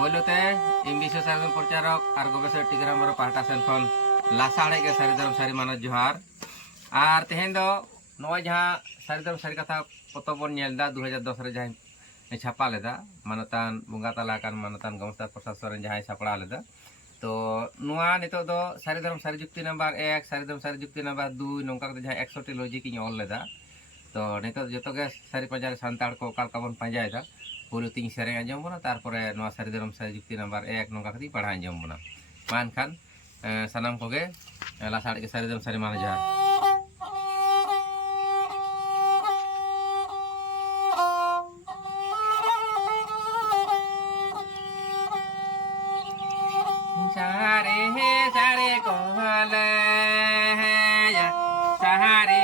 पोलोते English सारदम प्रचारक और गवेषक टिग्रामर पाहटा सेन खन लासाड़े के सारी धर्म सारी मानव जोहार और तेहन दो नवा जहाँ सारी धर्म सारी कथा पतबन नेलदा 2010 रे जहाँ छापा लेदा मानतान बुंगा तला कान मानतान गमस्ता प्रशासन जहाँ छापड़ा लेदा तो नुआ नितो दो सारी धर्म सारी जुक्ति नंबर 1 सारी धर्म सारी जुक्ति नंबर 2 नौका जहाँ 100 लॉजिक इन ऑल लेदा तो नितो जो के सारी पंजार सानताड़ को काल काबन पंजायदा पुलु तीन सेरें आंजम बना तारपरे नवा सारी धर्म सारी जुक्ति नंबर 1 नौका कती पढ़ा आंजम बना मान खान सनम कोगे लासाड़ के सारी धर्म सारी मान जा सारे कोहले या सहारे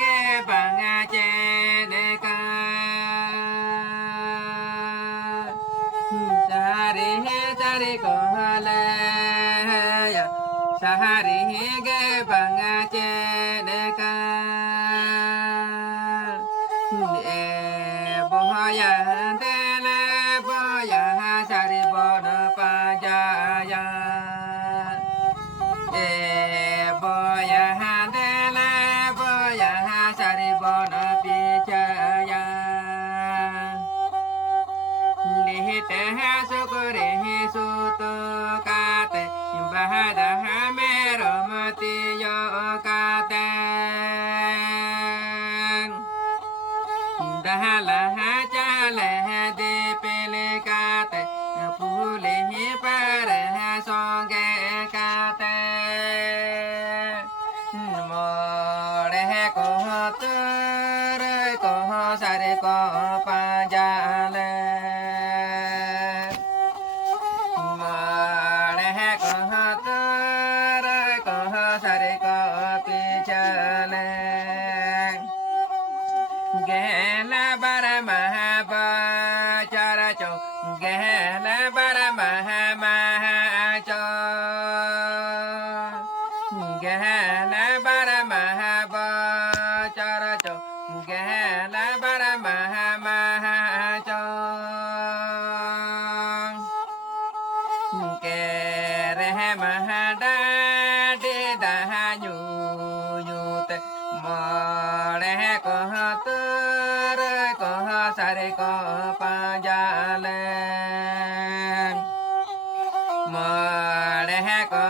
गे बंगा चेने का सारे कोहले या सहारे गे बंगा चेने का ए बोया देले बोया सारे बन पाजाया बोया देले बोया सारे बन पिछाया लिहते हैं सुकुरे सुतो काते बहदा मेरो मती यो काते दहला चले दे पेले काते फूले पर सोंगे काते मोड़े को तुर को सारे को पाजाले मोड़े को तुर को सारे को पिछले गहला बड़ा महाबचार चो गहला बड़ा महाचो गहला बड़ा महाबचार चो गहला बड़ा महाचो के रहे महाडाडे दहान्यू यूत मोड़े को तुर को सारे को पाजाले मोड़े को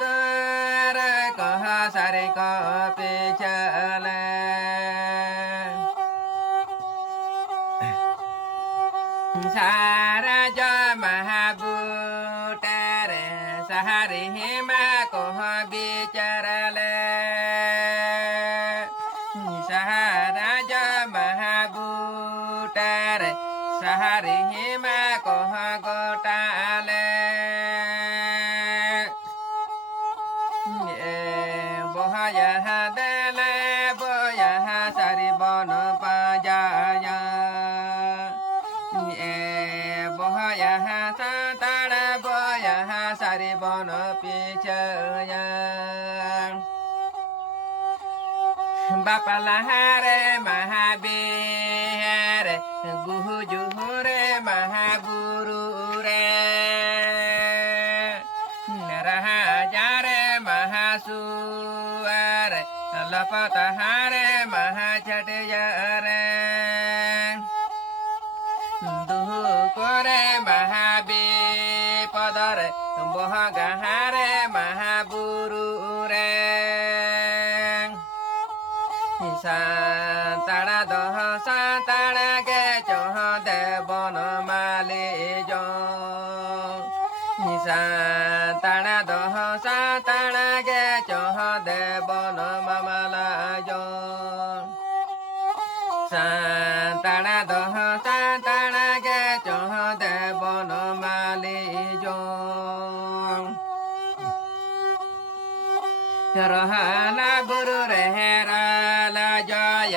तुर को सारे को पिछले सारा जो महाबूटर सहारे हिमा को बिचरले सहारा जो महाबूटर सहारे हिमा को गोटाले बोया देले बोया सारी बन पाजाया बोया साताड़ा बोया सारी बन पिछया बापला रे महाबीर गुहु रे महागुरु रे राजा रे महासुर लपत हारे महाछटिया रे दुहरे महाविपदर बहगारे महाबुरु रे साताड़ा दह साताड़ा के चह देवन माले जो साताड़ा दह साताड़ा के चह देवन मामला जो साताड़ा दह साताड़ा के चह देवन माले जो रहला गुरु रहला जय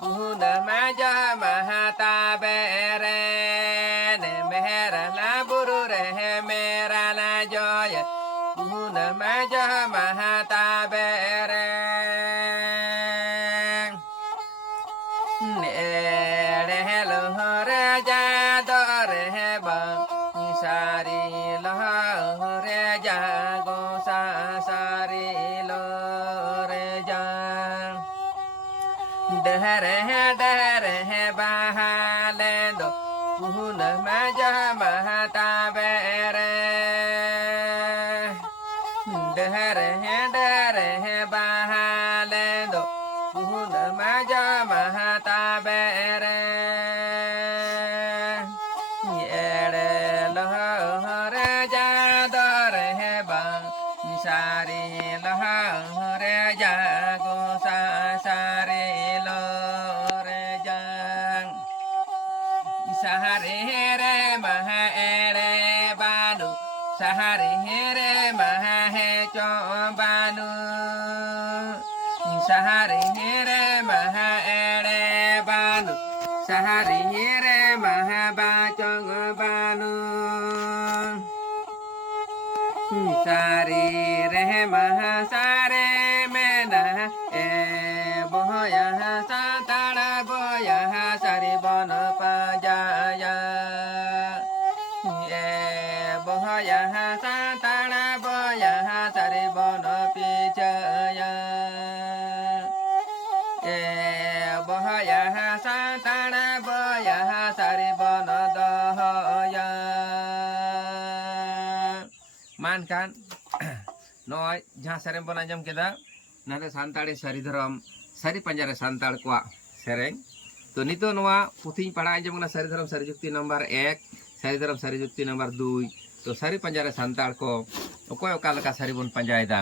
कुन मजा महता बेरे मेहरला गुरु रह मेरा ला जय कुन मजा महता बेरे रहलो राजा दर है बा sari lo re ja go sa sari lo re ja dere bahale do puhun maja mahata bere dere bahale do puhun maja mahata bere sari lo re ja go sa sari lo re ja sahari re maha ere banu sahari re maha he cho banu sahari re maha ere banu sahari re maha ba cho banu sari re maha sare mena e boya satana boya sari bon pajaya e boya satana boya sari bon pichaya e boya satana boya sari bon doya मान kan noy jaha sereng bon anjam keda nade santari sari dharam sari panjare santar kwa sereng to nito noa puthing pada anjam na sari dharam sari jukti number 1 sari dharam sari jukti number 2 to sari panjare santar ko okoy oka leka sari bon panjai da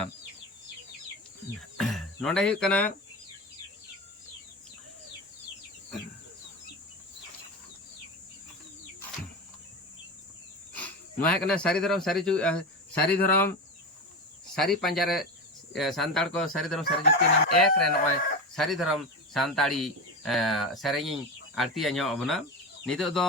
nonde hu kana noa kana sari dharam sari dharam sari panjare santar ko sari dharam sari jukti nam 1 re noy sari dharam santari serenging arti anyo abuna nito do